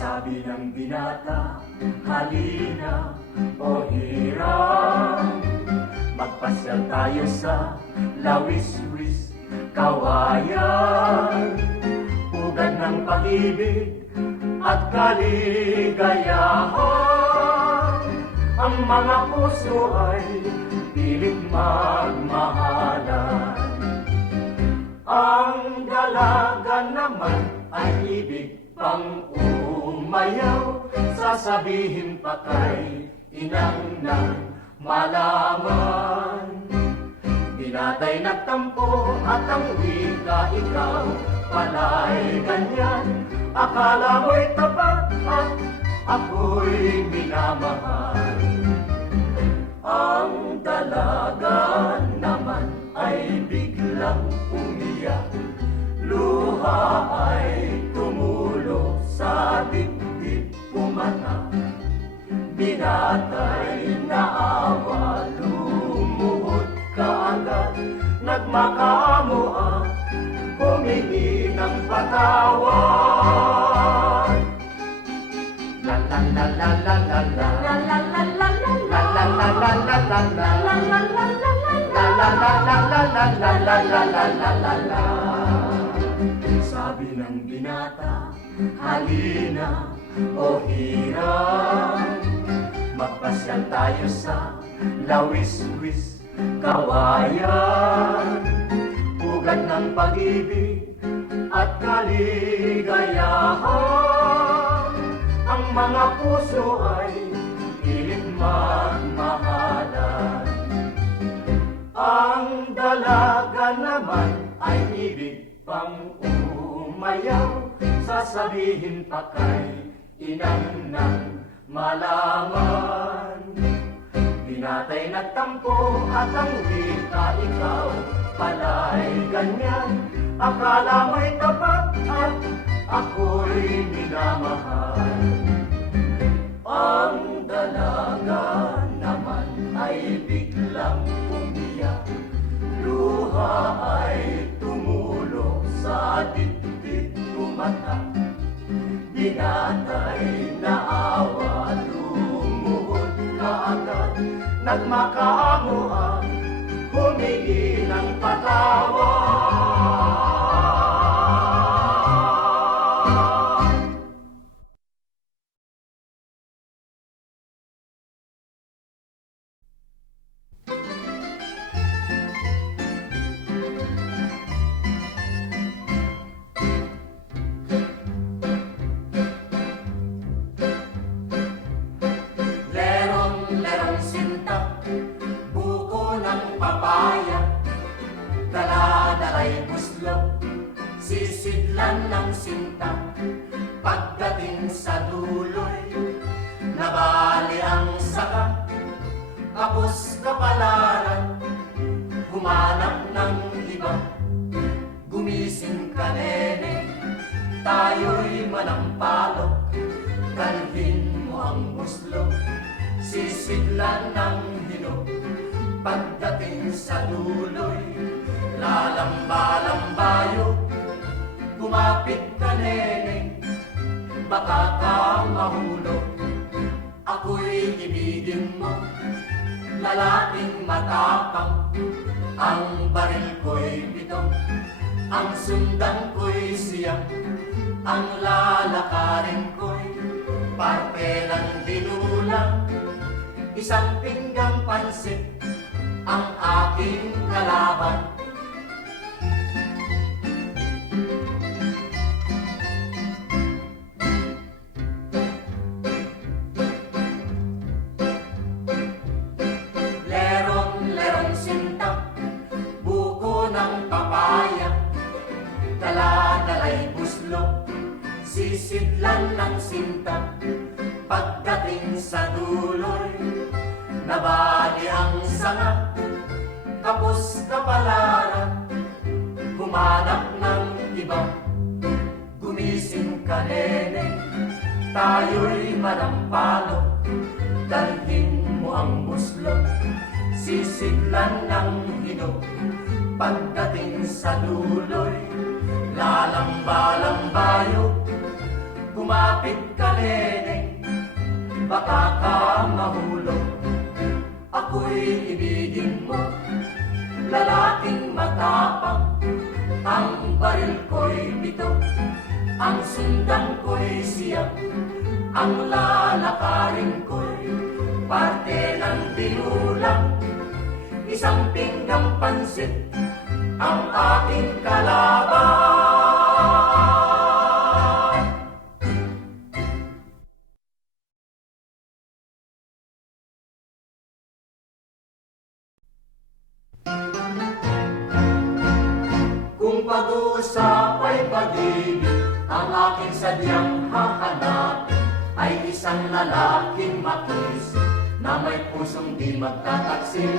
Sabi ng binata, halina o hirang, magpasyal tayo sa lawis-wis kawayan. Pugad ng pag-ibig at kaligayahan, ang mga puso ay pilit magmahalan. Ang dalaga naman ay ibig pang umayaw, sasabihin pa kay inang ng malaman. Binatay nagtampo at ang wika ikaw pala'y ganyan. Akala mo'y tapat at ako'y minamahal. Ang dalaga naman ay biglang umiyak, luha ay tumulo sa dibdib pumata. Binatay na awa, lumuhod kaagad, nagmakamuha, humingi ng patawad. La la la la la la la la la la la la la la la la la la. Sabi ng binata, halina o hirang, magpasyal tayo sa lawis-wis kawayan. Pugad ng pag-ibig at kaligayahan, ang mga puso ay pilit magmahalan. Ang dalaga naman ay ibig pang umayaw, sasabihin pa kay inang ng malaman. Binatay nagtampo at ang wika ikaw pala'y ganyan. Akala mo'y tapat at ako'y minamahal. Ang dalaga naman ay biglang umiyak, luha ay tumulo sa dibdib tumata. Binatay na awa, lumuhod kaagad, nagmakaamuhan, humingi ng patawad. Lerong-lerong sinta, buko ng papaya, dala-dala'y buslo, sisidlan ng sinta. Pagdating sa duloy, nabali ang saka, kapos kapalaran, humanap ng iba. Gumising ka nene, tayo'y manampalok, dalhin mo ang buslo, sisidlan ng hinog. Pagdating sa duloy, lalamba-lambayo, kumapit ka neneng, baka ka mahulog. Ako'y ibigin mo, lalaking matapang, ang baril ko'y bitong, ang sundan ko'y siyang, ang lalakarin ko'y parte ng dinulang. Isang pinggang pansit ang aking kalaban. Lerong-lerong sinta, buko ng papaya, dala-dala'y buslo, sisidlan ng sinta. Pagdating sa duloy, nabali ang sanga, kapos kapalaran, humanap ng iba. Gumising ka nene, tayo'y manampalok, dalhin mo ang buslo, sisidlan ng hinog. pagdating sa duloy, lalamba-lambayo, kumapit ka neneng, baka ka mahulog. Ako'y ibigin mo, lalaking matapang, ang baril ko'y bito, ang sundan ko'y siyang, ang lalakarin ko'y parte ng tinulang, isang pinggang pansit ang aking kalaban. Kung pag-uusap ay pag-ibig, ang aking sadyang hahanapin ay isang lalaking makisig na may pusong di magtataksil.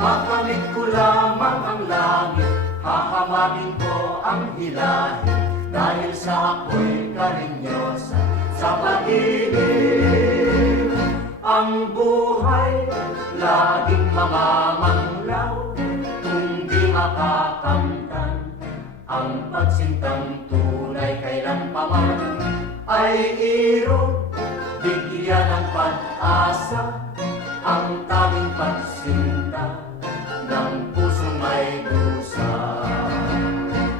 Makamit ko lamang ang langit, hahamamin ko ang hilahin, dahil sa ako'y karinyosa sa pag-ibig. Ang buhay laging mamamanglaw kung di makakamtan, ang pagsintang tunay kailanpaman ay iro, bigyan ng pag-asa ang tanging pagsinta ng pusong may dusa.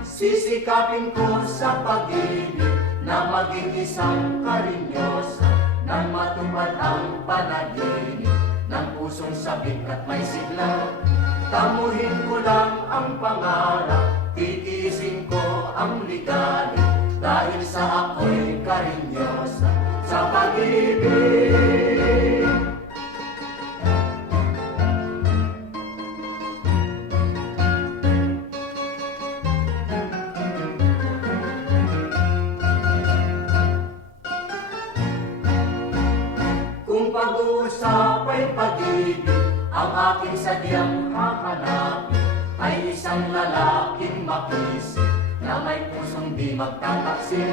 Sisikapin ko sa pag-ibig na maging isang karinyosa, nang matupad ang panaginip ng pusong sabik at may sigla. Tamuhin ko lang ang pangarap, titiisin ko ang ligali, dahil sa ako'y karinyosa sa pag-ibig. Kung pag-uusap ay pag-ibig, ang aking sadyang hahanapin ay isang lalaking makisig na may pusong di magtataksil.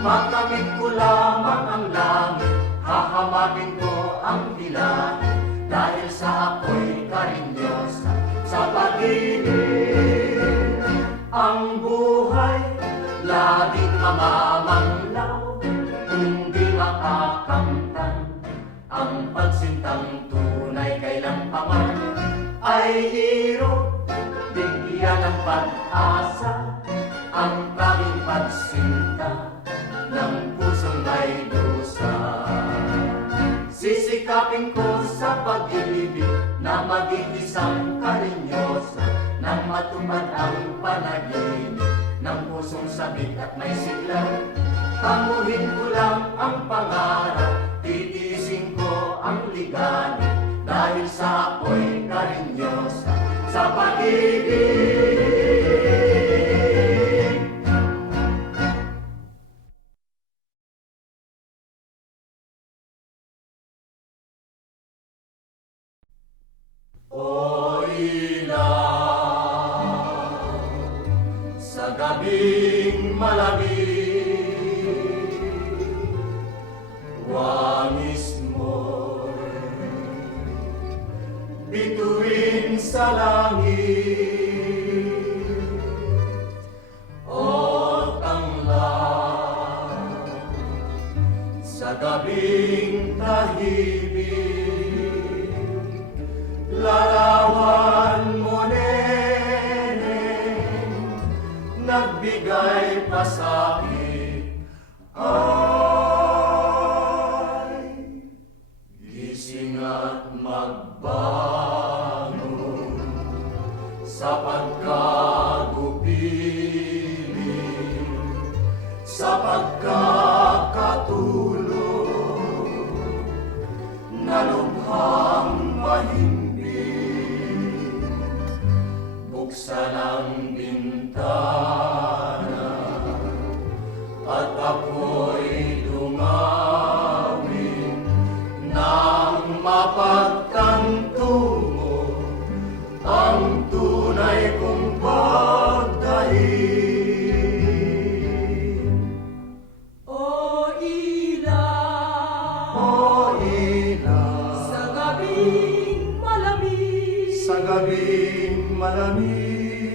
Makamit ko lamang ang langit, hahamamin ko ang hilahin, dahil sa ako'y karinyosa sa pag-ibig. Ang buhay laging mamamanglaw kung di makakamtan, ang pagsintang tunay kailanpaman ay iro, bigyan ng pag-asa ang tanging pagsinta ng pusong may dusa. Sisikapin ko sa pag-ibig na maging isang karinyosa, nang matupad ang panaginip ng pusong sabik at may sigla. Tamuhin ko lang ang pangarap, titiisin ko ang ligalig, dahil sa ako'y karinyosa sa pag-ibig. O ilaw sa gabing malamig, wangis mo'y bituin sa langit. O tanglaw sa gabing tahimik, larawan mo neneng, nagbigay pasakit ay gising at magbangon sa pagkagupiling, sa pagkakatulog na lubhang mahimbing. Buksan ang bintana at ako'y dumawin, nang mapagtanto mo ang tunay kong pagdahiin. O ilaw, O ilaw sa gabing malamig, sa gabing malamig,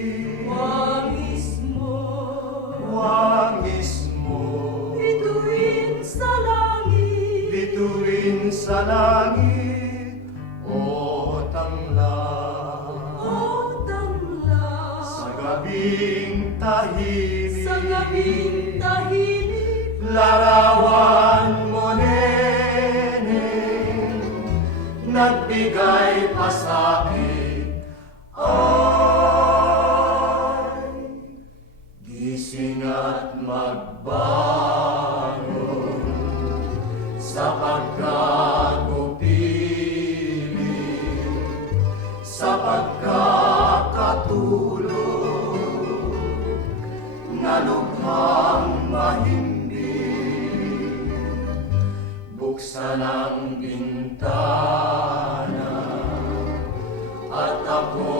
sa langit, o tanglad. O tangla, Sa gabing tahimik, sa gabing tahimik, larawan mo, nene, nagbigay pa sa'kin ay gising at magbangon sa pagkagupiling, sa pagkakatulog na lubhang mahimbing. Buksan ang bintana at ako